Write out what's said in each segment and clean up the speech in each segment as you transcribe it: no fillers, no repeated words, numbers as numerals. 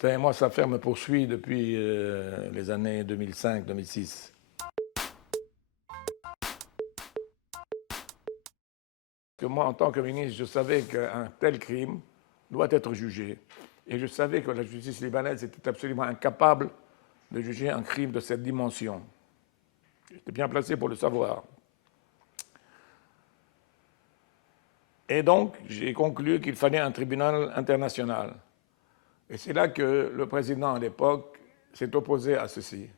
Moi, cette affaire me poursuit depuis les années 2005-2006. Moi, en tant que ministre, je savais qu'un tel crime doit être jugé. Et je savais que la justice libanaise était absolument incapable de juger un crime de cette dimension. J'étais bien placé pour le savoir. Et donc, j'ai conclu qu'il fallait un tribunal international. Et c'est là que le président, à l'époque, s'est opposé à ceci.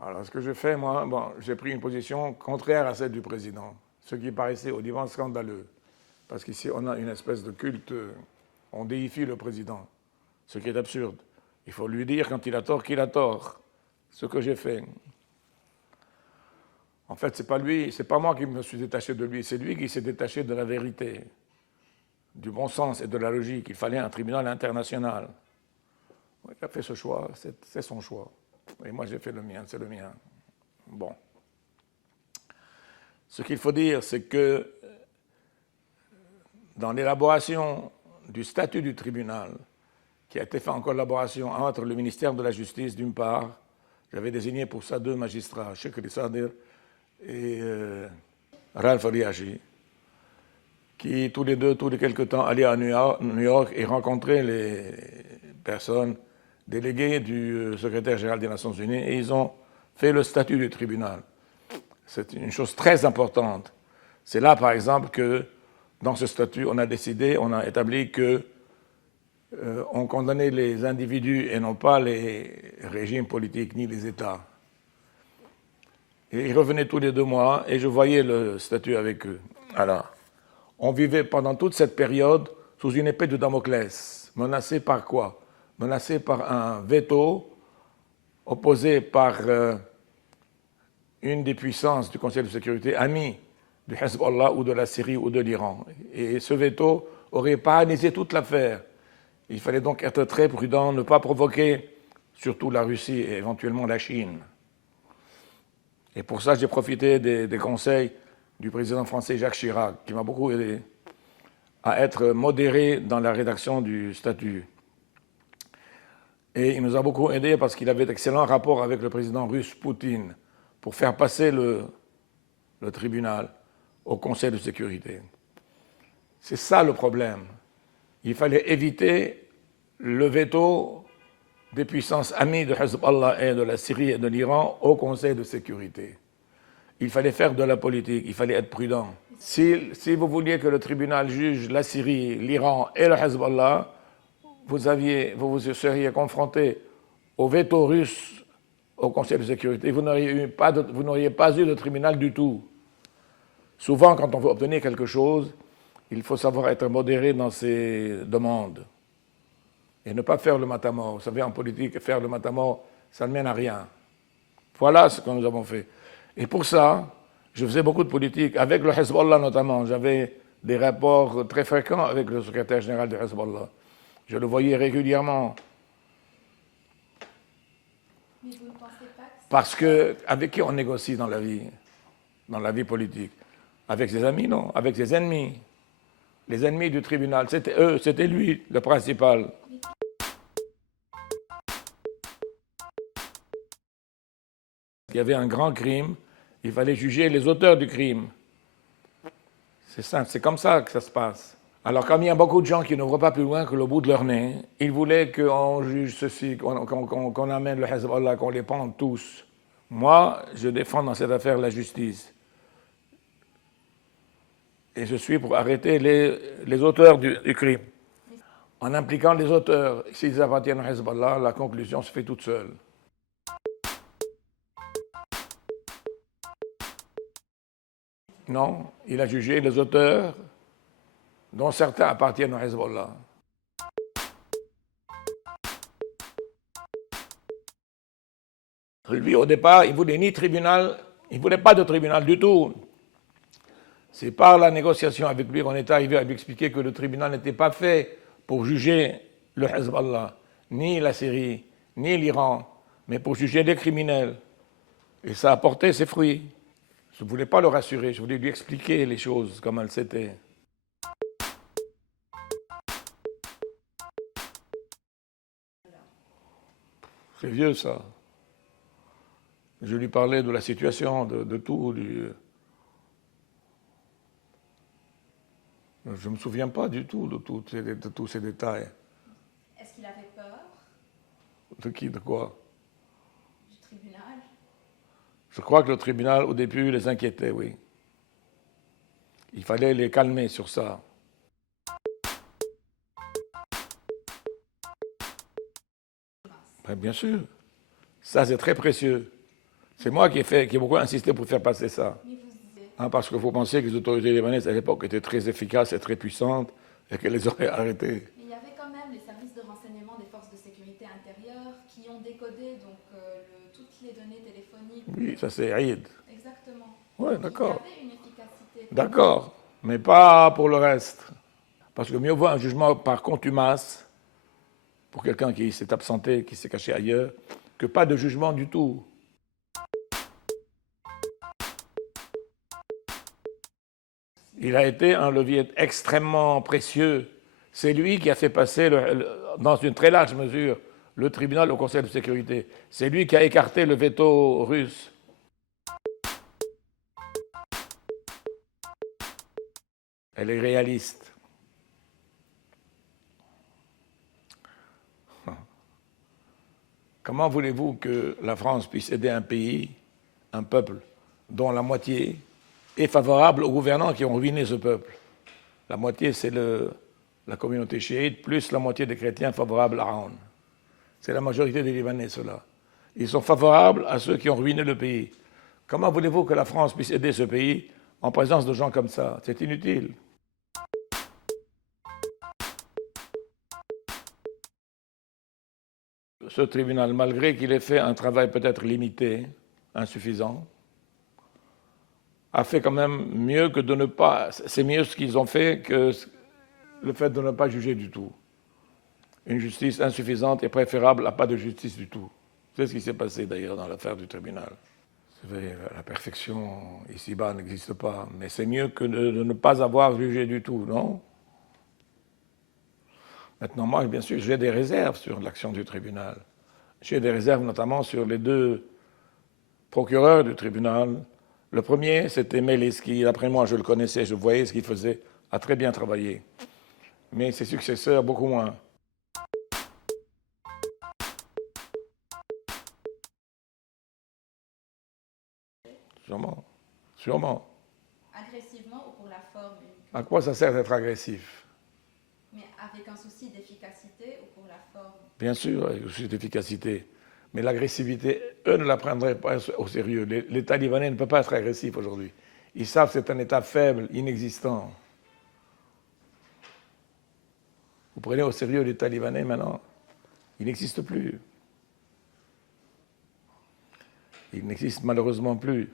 Alors, ce que je fais, moi, j'ai pris une position contraire à celle du président, ce qui paraissait au divan scandaleux. Parce qu'ici, on a une espèce de culte, on déifie le président, ce qui est absurde. Il faut lui dire quand il a tort qu'il a tort. Ce que j'ai fait. En fait, c'est pas lui, c'est pas moi qui me suis détaché de lui, c'est lui qui s'est détaché de la vérité, du bon sens et de la logique. Il fallait un tribunal international. Il a fait ce choix, c'est son choix. Et moi, j'ai fait le mien, c'est le mien. Bon. Ce qu'il faut dire, c'est que dans l'élaboration du statut du tribunal, qui a été fait en collaboration entre le ministère de la Justice, d'une part, j'avais désigné pour ça 2 magistrats, Shekri Sadir et Ralph Riachi, qui tous les quelques temps, allaient à New York et rencontraient les personnes déléguées du secrétaire général des Nations Unies, et ils ont fait le statut du tribunal. C'est une chose très importante. C'est là, par exemple, que dans ce statut, on a établi que on condamnait les individus et non pas les régimes politiques ni les États. Et ils revenaient tous les 2 mois et je voyais le statut avec eux. Alors, on vivait pendant toute cette période sous une épée de Damoclès. Menacé par quoi? Menacé par un veto opposé par une des puissances du Conseil de sécurité, amie du Hezbollah ou de la Syrie ou de l'Iran. Et ce veto aurait paralysé toute l'affaire. Il fallait donc être très prudent, ne pas provoquer surtout la Russie et éventuellement la Chine. Et pour ça, j'ai profité des conseils du président français Jacques Chirac, qui m'a beaucoup aidé à être modéré dans la rédaction du statut. Et il nous a beaucoup aidé parce qu'il avait d'excellents rapports avec le président russe Poutine pour faire passer le tribunal au Conseil de sécurité. C'est ça le problème. Il fallait éviter le veto des puissances amies de Hezbollah et de la Syrie et de l'Iran au Conseil de sécurité. Il fallait faire de la politique, il fallait être prudent. Si vous vouliez que le tribunal juge la Syrie, l'Iran et le Hezbollah, vous seriez confronté au veto russe au Conseil de sécurité. Vous n'auriez pas eu de tribunal du tout. Souvent, quand on veut obtenir quelque chose, il faut savoir être modéré dans ses demandes et ne pas faire le matamor. Vous savez, en politique, faire le matamor, ça ne mène à rien. Voilà ce que nous avons fait. Et pour ça, je faisais beaucoup de politique, avec le Hezbollah notamment. J'avais des rapports très fréquents avec le secrétaire général du Hezbollah. Je le voyais régulièrement. Mais vous ne pensez pas que parce que, avec qui on négocie dans la vie politique? Avec ses amis, non, avec ses ennemis. Les ennemis du tribunal, c'était eux, c'était lui, le principal. Il y avait un grand crime, il fallait juger les auteurs du crime. C'est simple, c'est comme ça que ça se passe. Alors, comme il y a beaucoup de gens qui ne voient pas plus loin que le bout de leur nez, ils voulaient qu'on juge ceci, qu'on amène le Hezbollah, qu'on les pende tous. Moi, je défends dans cette affaire la justice. Et je suis pour arrêter les auteurs du crime. En impliquant les auteurs, s'ils appartiennent au Hezbollah, la conclusion se fait toute seule. Non, il a jugé les auteurs dont certains appartiennent au Hezbollah. Lui, au départ, il voulait ni tribunal, il ne voulait pas de tribunal du tout. C'est par la négociation avec lui qu'on est arrivé à lui expliquer que le tribunal n'était pas fait pour juger le Hezbollah, ni la Syrie, ni l'Iran, mais pour juger les criminels. Et ça a porté ses fruits. Je ne voulais pas le rassurer, je voulais lui expliquer les choses comme elles étaient. C'est vieux, ça. Je lui parlais de la situation, de tout. Je ne me souviens pas du tout de tous ces détails. Est-ce qu'il avait peur De qui, de quoi? du tribunal? Je crois que le tribunal, au début, les inquiétait, oui. Il fallait les calmer sur ça. Ben, bien sûr. Ça, c'est très précieux. C'est moi qui ai beaucoup insisté pour faire passer ça. Mais vous, Hein, parce qu'il faut penser que les autorités libanaises, à l'époque, étaient très efficaces et très puissantes et qu'elles les auraient arrêtées. mais il y avait quand même les services de renseignement des forces de sécurité intérieure qui ont décodé donc, toutes les données téléphoniques. Oui, ça c'est Aïd. Exactement. Oui, Donc, d'accord. il y avait une efficacité. D'accord. Mais pas pour le reste. Parce que mieux vaut un jugement par contumace pour quelqu'un qui s'est absenté, qui s'est caché ailleurs, que pas de jugement du tout. Il a été un levier extrêmement précieux. C'est lui qui a fait passer, dans une très large mesure, le tribunal au Conseil de sécurité. C'est lui qui a écarté le veto russe. Elle est réaliste. Comment voulez-vous que la France puisse aider un pays, un peuple, dont la moitié est favorable aux gouvernants qui ont ruiné ce peuple? La moitié, c'est la communauté chiite, plus la moitié des chrétiens favorables à Aoun. C'est la majorité des Libanais, ceux-là. Ils sont favorables à ceux qui ont ruiné le pays. Comment voulez-vous que la France puisse aider ce pays en présence de gens comme ça? C'est inutile. Ce tribunal, malgré qu'il ait fait un travail peut-être limité, insuffisant, a fait quand même mieux que de ne pas... C'est mieux ce qu'ils ont fait que le fait de ne pas juger du tout. Une justice insuffisante est préférable à pas de justice du tout. C'est ce qui s'est passé d'ailleurs dans l'affaire du tribunal. La perfection ici-bas n'existe pas, mais c'est mieux que de ne pas avoir jugé du tout, non? Maintenant, moi, bien sûr, j'ai des réserves sur l'action du tribunal. J'ai des réserves notamment sur les deux procureurs du tribunal. Le premier, c'était Mélis, qui, d'après moi, je le connaissais, je voyais ce qu'il faisait, a très bien travaillé. Mais ses successeurs, beaucoup moins. Sûrement. Sûrement. Agressivement ou pour la forme uniquement? À quoi ça sert d'être agressif? Mais avec un souci d'efficacité ou pour la forme? Bien sûr, avec un souci d'efficacité. Mais l'agressivité, eux ne la prendraient pas au sérieux. L'État libanais ne peut pas être agressif aujourd'hui. Ils savent que c'est un État faible, inexistant. Vous prenez au sérieux l'État libanais maintenant? Il n'existe plus. Il n'existe malheureusement plus.